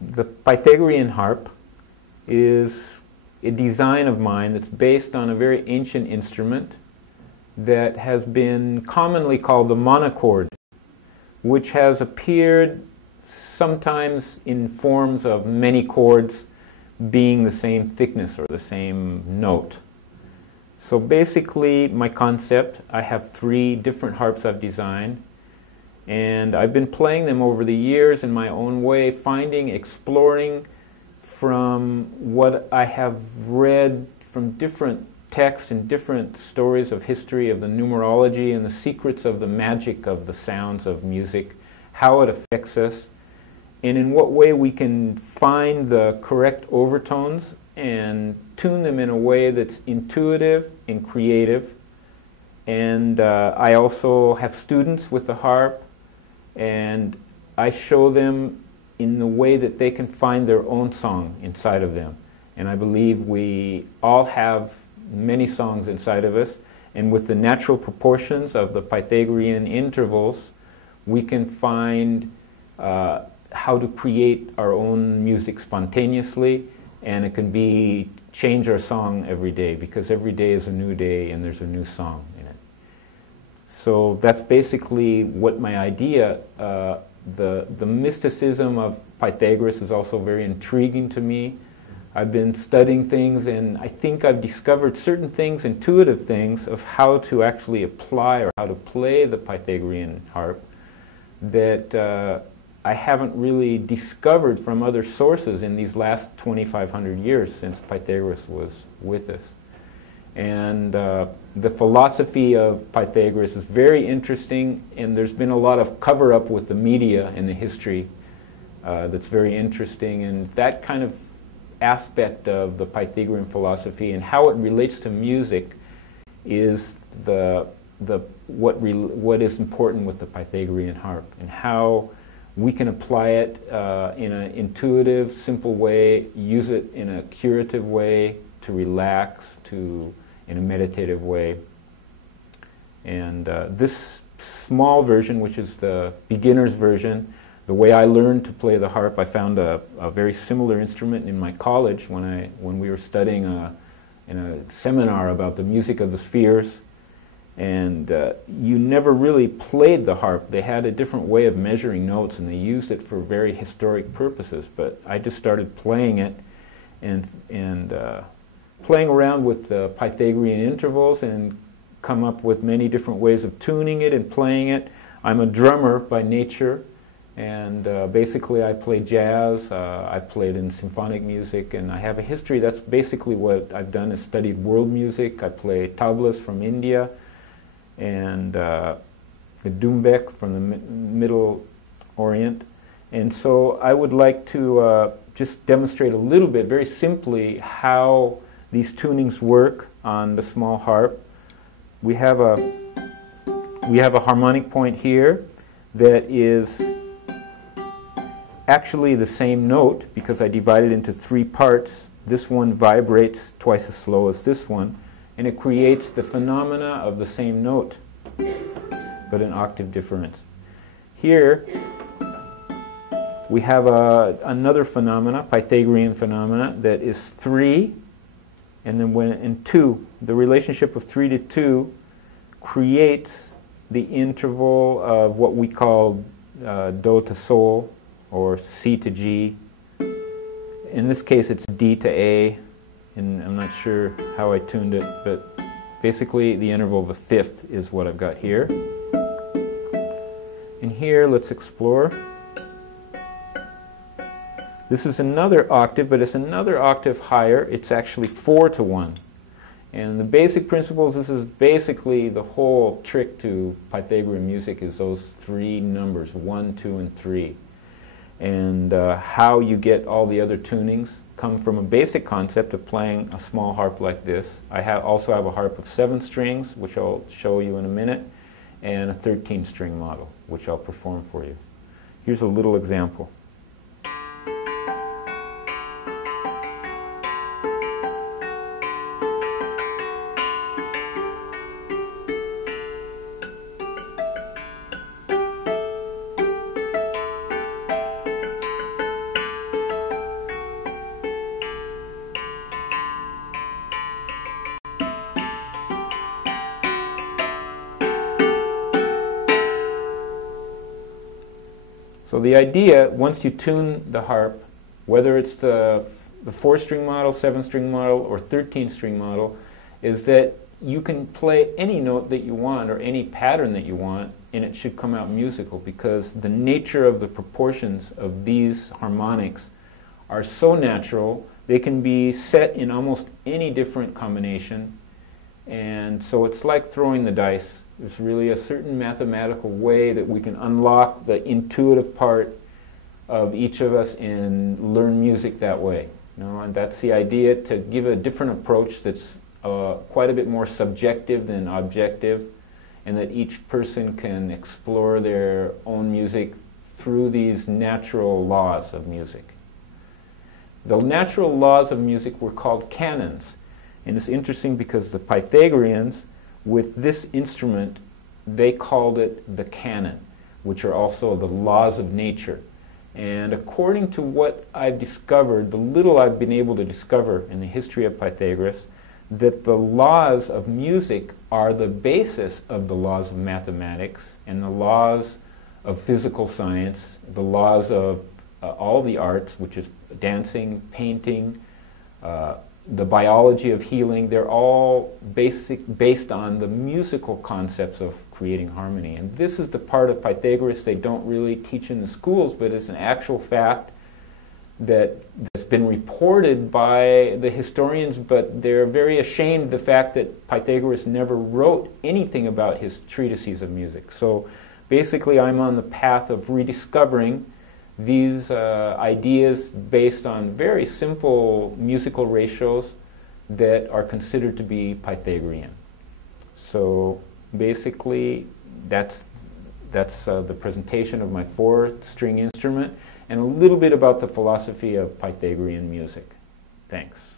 The Pythagorean harp is a design of mine that's based on a very ancient instrument that has been commonly called the monochord, which has appeared sometimes in forms of many chords being the same thickness or the same note. So basically, my concept, I have 3 different harps I've designed, and I've been playing them over the years in my own way, exploring from what I have read from different texts and different stories of history of the numerology and the secrets of the magic of the sounds of music, how it affects us, and in what way we can find the correct overtones and tune them in a way that's intuitive and creative. And I also have students with the harp, and I show them in the way that they can find their own song inside of them. And I believe we all have many songs inside of us, and with the natural proportions of the Pythagorean intervals, we can find how to create our own music spontaneously, and it can be change our song every day, because every day is a new day and there's a new song in it. So that's basically what my idea. The mysticism of Pythagoras is also very intriguing to me. I've been studying things, and I think I've discovered certain things, intuitive things, of how to actually apply or how to play the Pythagorean harp that I haven't really discovered from other sources in these last 2,500 years since Pythagoras was with us. And the philosophy of Pythagoras is very interesting, and there's been a lot of cover-up with the media and the history that's very interesting, and that kind of aspect of the Pythagorean philosophy and how it relates to music is what is important with the Pythagorean harp, and how we can apply it in an intuitive, simple way, use it in a curative way, to relax, in a meditative way. And this small version, which is the beginner's version, the way I learned to play the harp, I found a very similar instrument in my college when we were studying in a seminar about the music of the spheres. And you never really played the harp. They had a different way of measuring notes, and they used it for very historic purposes. But I just started playing it and playing around with the Pythagorean intervals and come up with many different ways of tuning it and playing it. I'm a drummer by nature, and basically I play jazz. I played in symphonic music, and I have a history. That's basically what I've done, is studied world music. I play tablas from India, and the doumbek from the Middle Orient. And so I would like to just demonstrate a little bit, very simply, how these tunings work on the small harp. We have a harmonic point here that is actually the same note, because I divide it into 3 parts. This one vibrates twice as slow as this one, and it creates the phenomena of the same note, but an octave difference. Here we have another phenomena, Pythagorean phenomena, that is 3, and then when in 2, the relationship of 3 to 2 creates the interval of what we call Do to Sol, or C to G. In this case it's D to A, and I'm not sure how I tuned it, but basically the interval of a fifth is what I've got here. And here, let's explore. This is another octave, but it's another octave higher. It's actually 4 to 1. And the basic principles, this is basically the whole trick to Pythagorean music, is those 3 numbers, 1, 2, and 3. And how you get all the other tunings come from a basic concept of playing a small harp like this. I also have a harp of 7 strings, which I'll show you in a minute, and a 13-string model, which I'll perform for you. Here's a little example. So the idea, once you tune the harp, whether it's the 4-string model, 7-string model, or 13-string model, is that you can play any note that you want or any pattern that you want, and it should come out musical, because the nature of the proportions of these harmonics are so natural. They can be set in almost any different combination, and so it's like throwing the dice. There's really a certain mathematical way that we can unlock the intuitive part of each of us and learn music that way. And that's the idea, to give a different approach that's quite a bit more subjective than objective, and that each person can explore their own music through these natural laws of music. The natural laws of music were called canons, and it's interesting because the Pythagoreans, with this instrument, they called it the canon, which are also the laws of nature. And according to what I've discovered, the little I've been able to discover in the history of Pythagoras, that the laws of music are the basis of the laws of mathematics and the laws of physical science, the laws of all the arts, which is dancing, painting, the biology of healing. They're all based on the musical concepts of creating harmony. And this is the part of Pythagoras they don't really teach in the schools, but it's an actual fact that's been reported by the historians, but they're very ashamed of the fact that Pythagoras never wrote anything about his treatises of music. So basically I'm on the path of rediscovering these ideas based on very simple musical ratios that are considered to be Pythagorean. So basically that's the presentation of my 4-string instrument, and a little bit about the philosophy of Pythagorean music. Thanks.